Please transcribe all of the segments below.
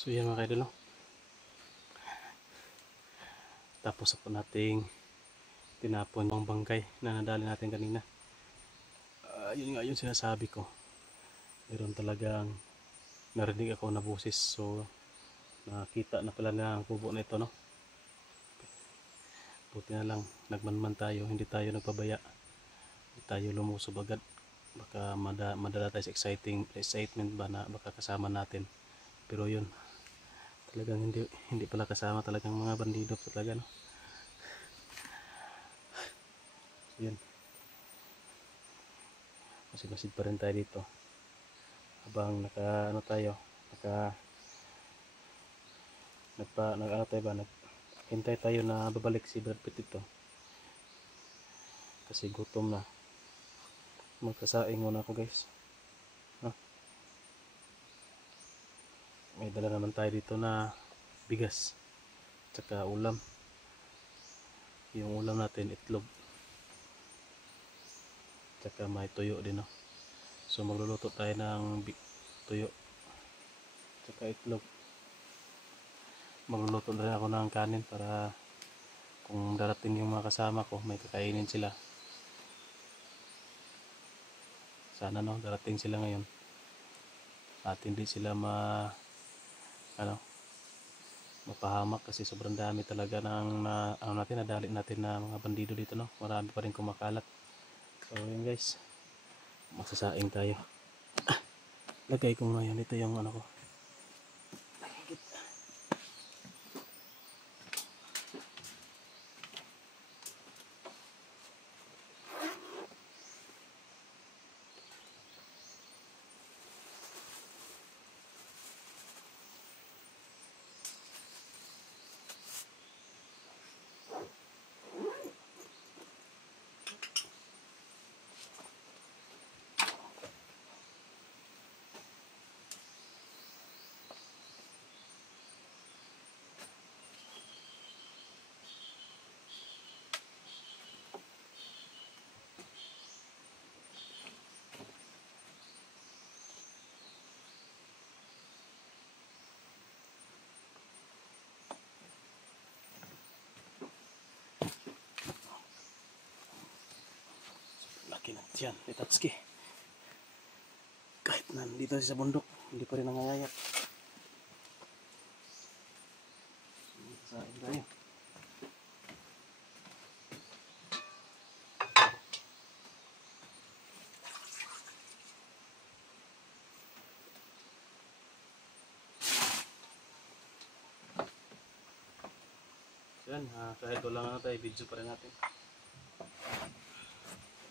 So yan mga kaidol, no? Tapos ako nating tinapon yung bangkay na nadali natin kanina. Yun nga yung sinasabi ko. Meron talagang narinig ako na boses. So nakita na pala na ang kubo na ito, no? Buti na lang nagmanman tayo, hindi tayo nagpabaya, hindi tayo lumusob agad. Baka madala tayo sa excitement ba na baka kasama natin. Pero yun, talagang hindi pala kasama, talagang mga bandido talaga, no? So yun, masid pa rin tayo dito habang naka ano tayo, ano tayo ba, hintay tayo na babalik si Brad Pitt dito kasi gutom na. Magsasaing muna ako, guys, no? May dala naman tayo dito na bigas tsaka ulam. Yung ulam natin itlog tsaka may tuyo din, no? So magluluto tayo ng tuyo tsaka itlog. Magluluto na rin ako ng kanin para kung darating yung mga kasama ko may kakainin sila. Sana, no, darating sila ngayon at hindi sila mapahamak kasi sobrang dami talaga ng nadali natin na mga bandido dito, no? Marami pa rin kumakalat. So yun, guys, magsasaing tayo. Lagay ko ngayon ito yung ano ko. Laki na dyan, Itatsuki. Kahit nandito sa bundok, hindi pa rin nangangayat. Sain tayo. So yan, kahit wala nga tayo, video pa rin natin.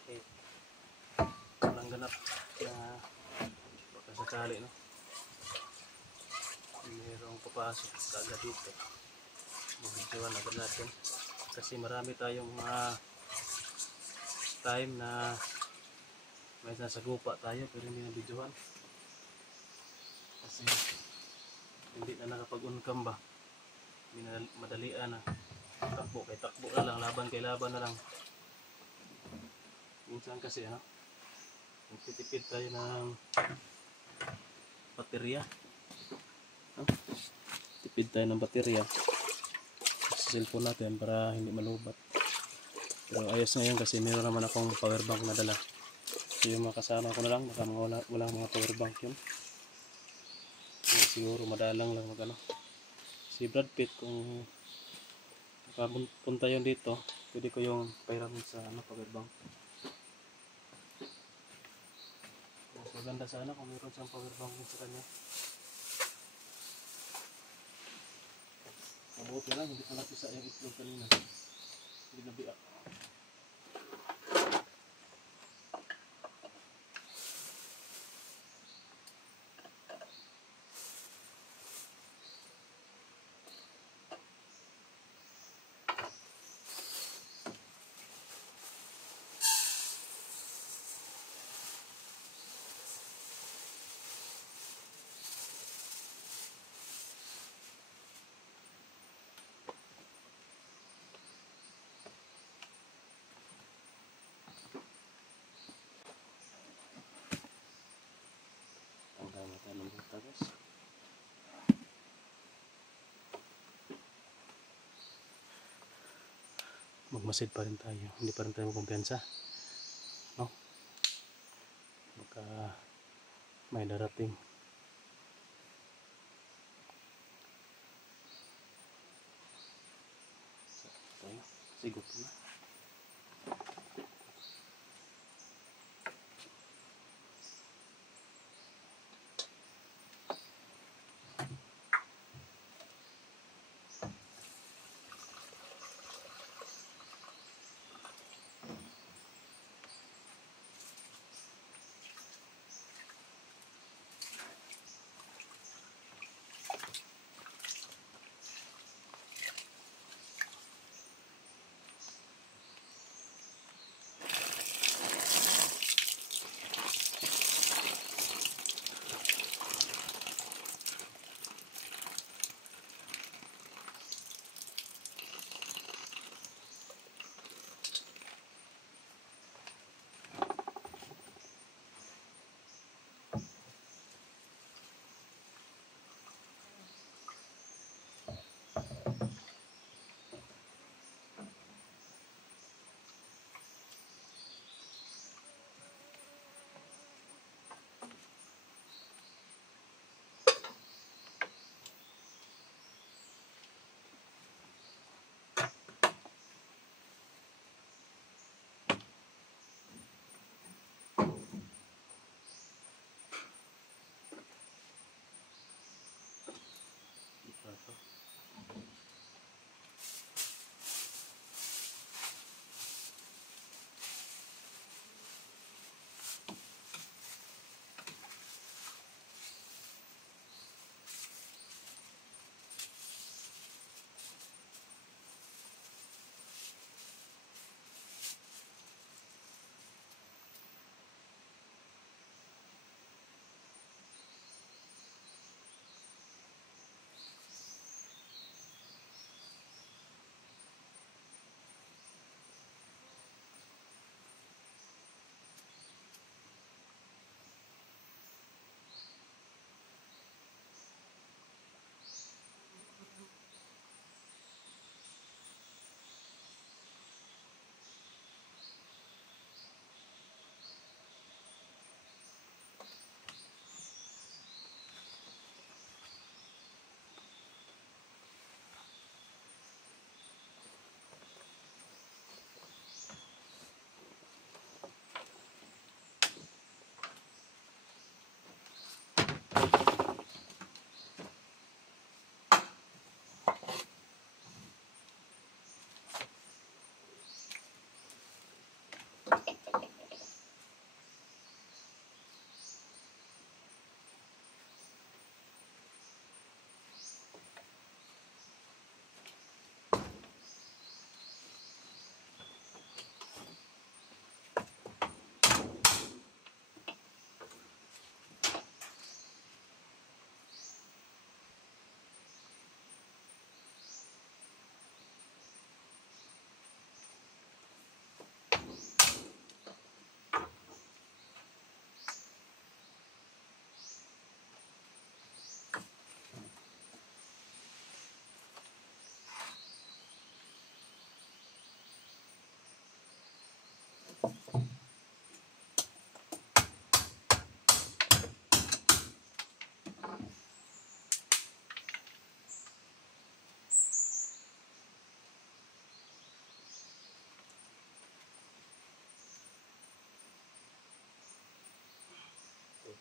Okay. Walang ganap na baka sakali, no? Mayroong papasok agad dito. Mabidyoan agad natin kasi marami tayong mga time na may nasa gupa tayo pero hindi nabidyoan kasi hindi na nakapag-uncam ba, hindi na madalian na takbo na lang, laban kay laban na lang. Minsan kasi nagtitipid tayo ng baterya, tipid tayo ng baterya sa cellphone natin para hindi malubat. Pero ayos na yun kasi meron naman akong power bank na dala. So yung mga kasama ko na lang, baka wala mga power bank yun. Siguro madalang lang si Brad Pitt kung punta yun dito, pwede ko yung pairamin sa power bank. Mas maganda sana kung meron siyang power bank sa kanya. Mabuti lang, hindi ko napisa yung itlog kanina. Hindi nabiak. Ang dami tayo ng buta, guys. magmasid pa rin tayo, hindi pa rin tayo kumpiyansa, no? Baka may darating. Sigot na.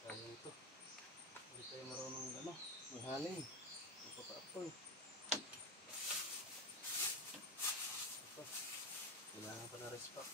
Tayo ito. Hindi tayo marunong maghaling. Magpapaapoy. Ito. Kailangan pa na respect.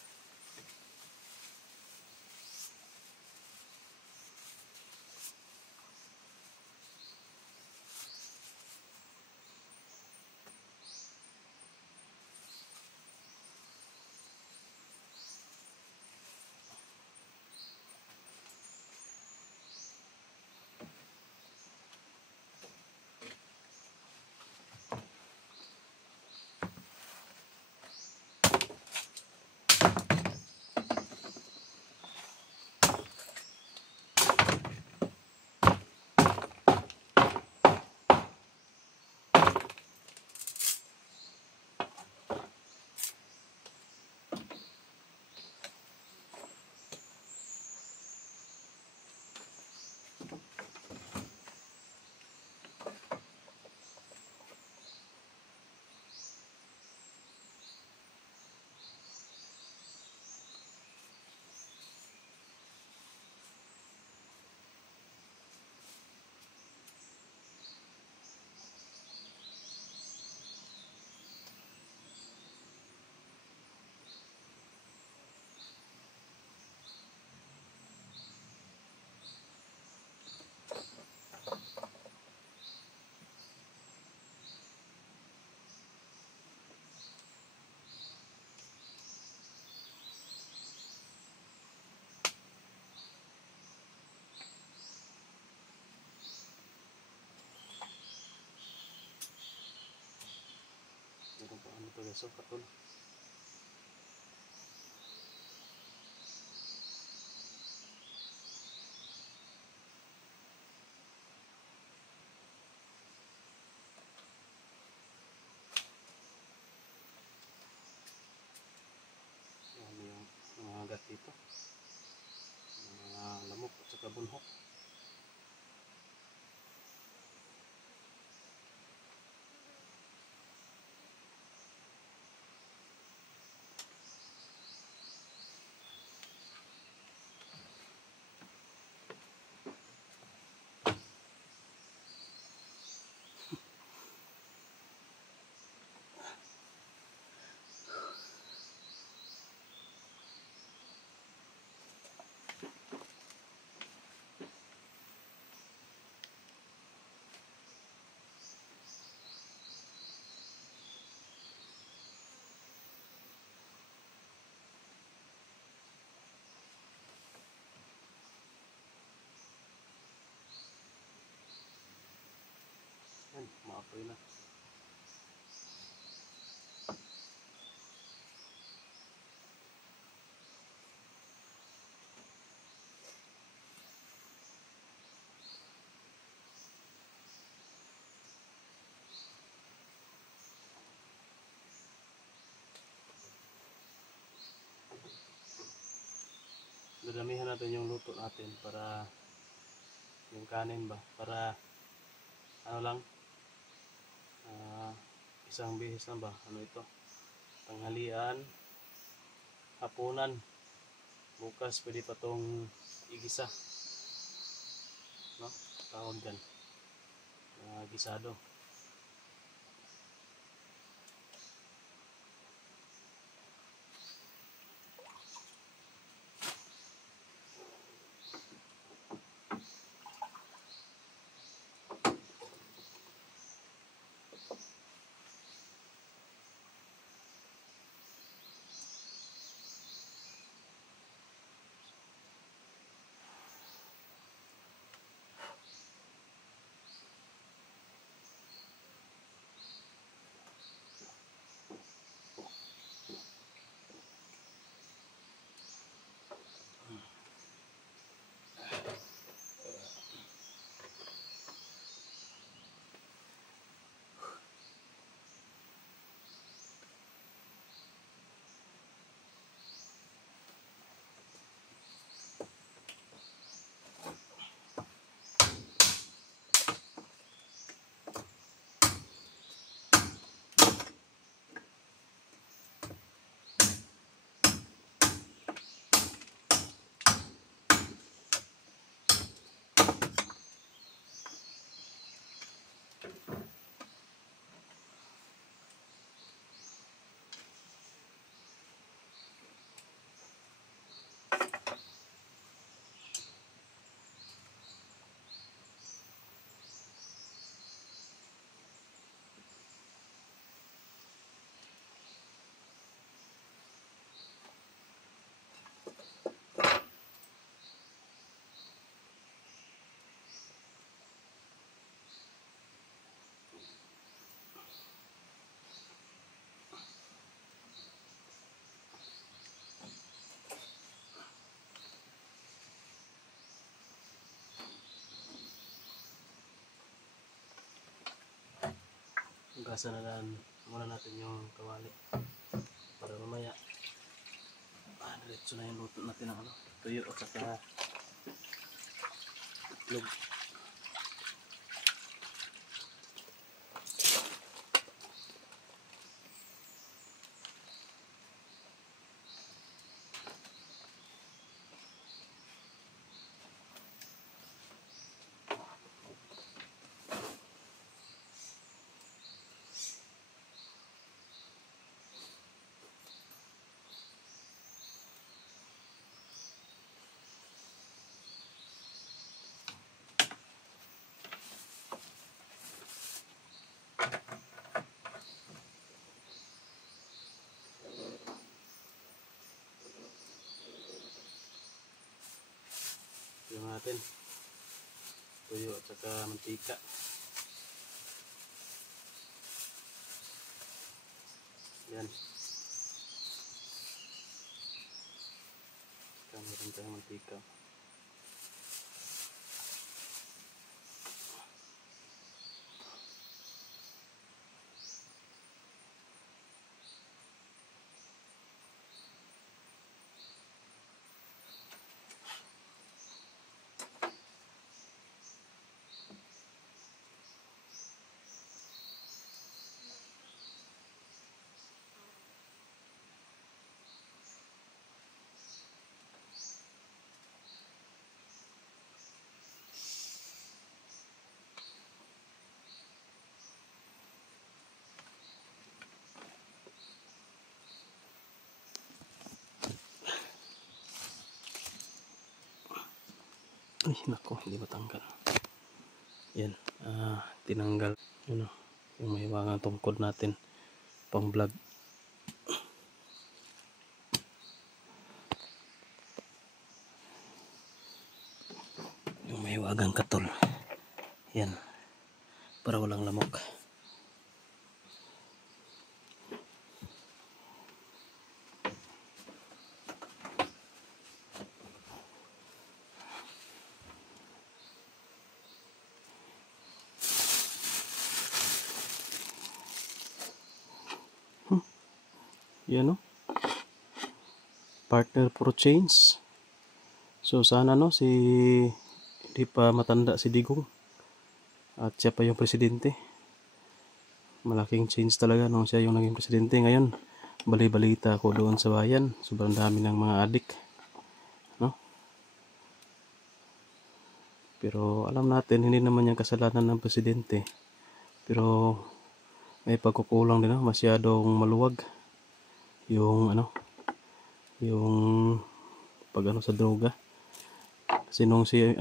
ito guys, so katul. Yan yung mga agat dito, mga lamok at saka bunhok. Yan, maapoy na. Dadamihan natin yung luto natin para yung kanin ba, para ano lang, isang bihis na ba, ano ito, tanghalian, hapunan, bukas pwede pa tong igisa, no? Tawag dyan, gisado. Hugasan na lang muna natin yung kawali para mamaya diretso na yung luto natin ng tuyo at saka itlog. Yung natin tuyo at saka mantika. Yan. Meron tayong mantika. Ay nako, hindi matanggal. Yan, tinanggal yun, yung may mga tungkod natin pang vlog. Yung may wagang katol. Yan, para walang lamok. Yan o. Partner for change. So sana no, hindi pa matanda si Digong. At siya pa yung presidente. Malaking change talaga nung siya yung naging presidente. Ngayon, bali-balita ako doon sa bayan. Sobrang dami ng mga adik. No? Pero alam natin, hindi naman yung kasalanan ng presidente. Pero may pagkukulang din, no? Masyadong maluwag yung yung pag sa droga. Kasi nung si si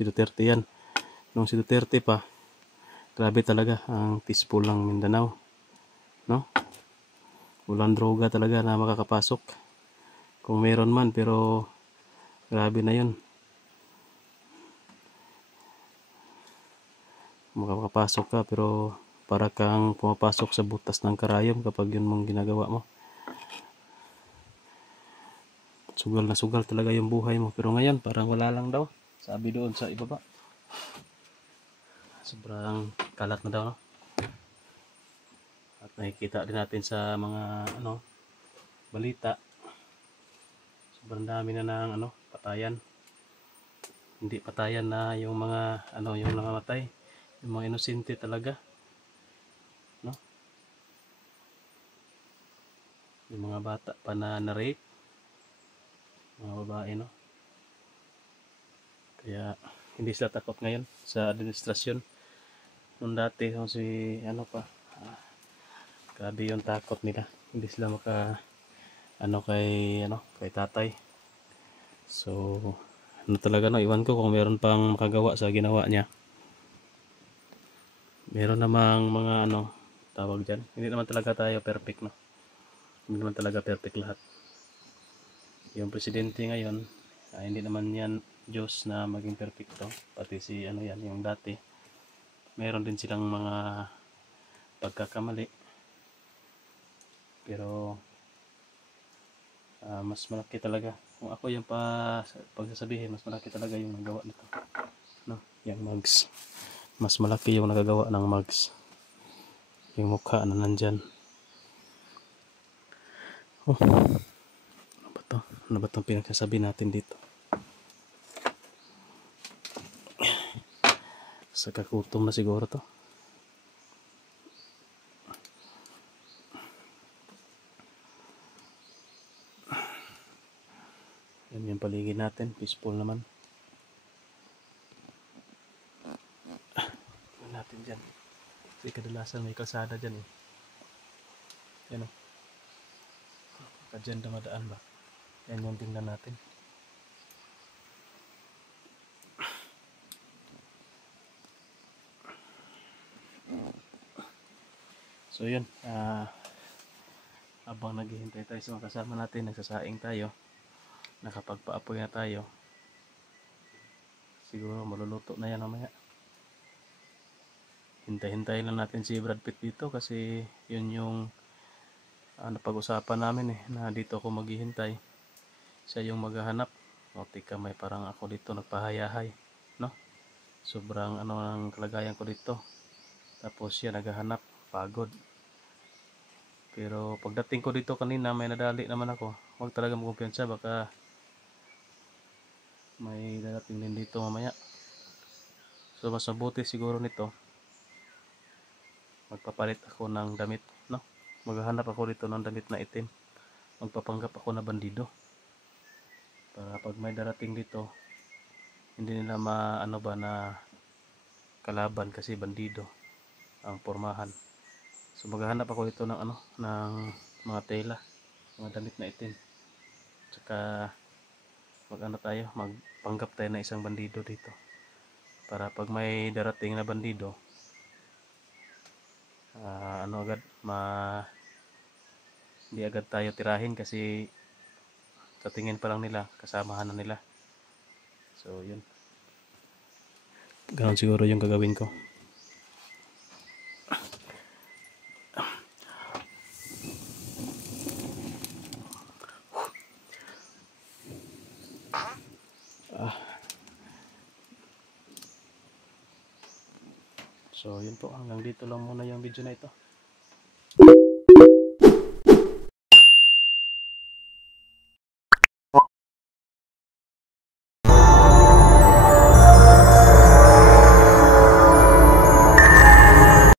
Duterte yan. Nung si Duterte pa, grabe talaga ang peaceful ng Mindanao, no? Walang droga talaga na makakapasok. Kung meron man, pero grabe na yun. Makakapasok ka pero para kang pumapasok sa butas ng karayom kapag yun mong ginagawa mo. Sugal na sugal talaga yung buhay mo. Pero ngayon parang wala lang daw. Sabi doon sa ibaba. Sobrang kalat na daw, no? At nakikita din natin sa mga balita. Sobrang dami na ng patayan. Hindi patayan na yung mga yung namamatay. Yung mga inosente talaga, no? Yung mga bata pa na rape, mga babae, no? Kaya hindi sila takot ngayon sa administrasyon. Nung dati si grabe yung takot nila. Hindi sila kay tatay. So talaga, no, iwan ko kung meron pang makagawa sa ginawa niya. Meron namang mga tawag dyan. Hindi naman talaga tayo perfect, no? Hindi naman talaga perfect lahat. Yung presidente ngayon, hindi naman yan Diyos na maging perfecto. Pati si yung dati. Meron din silang mga pagkakamali. Pero mas malaki talaga. Kung ako yung pagsasabihin, mas malaki talaga yung nagawa nito. No? Yung mugs. Mas malaki yung nagagawa ng mugs. Yung mukha na nandyan. Oh. Ano ba itong pinagsasabi natin dito? Sa kakutom na siguro to. Yan yung paligid natin. Peaceful naman. Natin dyan. Kasi kadalasan may kalsada dyan eh. Yan o. Baka dyan dumadaan ba? Yan yung tingnan natin. So yun. Habang naghihintay tayo sa mga kasama natin, nagsasaing tayo. Nakapagpaapoy na tayo. Siguro maluluto na yan mamaya. hintay-hintayin lang natin si Brad Pitt dito kasi yun yung napag-usapan namin na dito ako maghihintay. Siya yung maghahanap. O tika, may parang ako dito nagpahayahay, no? Sobrang ang kalagayan ko dito. Tapos siya naghahanap, pagod. Pero pagdating ko dito kanina, may nadali naman ako. Huwag talaga magkumpiyansa, baka may darating din dito mamaya. So mas mabuti siguro nito, magpapalit ako ng damit, no? Maghahanap ako dito ng damit na itim. Magpapanggap ako na bandido. Para pag may darating dito, hindi nila maano ba na kalaban kasi bandido ang pormahan. So maghahanap ako dito ng ng mga tela, mga damit na itim. Tsaka tayo, magpanggap tayo na isang bandido dito. Para pag may darating na bandido, agad di agad tayo tirahin kasi sa tingin pa lang nila kasamahan na nila. So yun. Ganon siguro yung gagawin ko. So yun po, hanggang dito lang muna yung video na ito.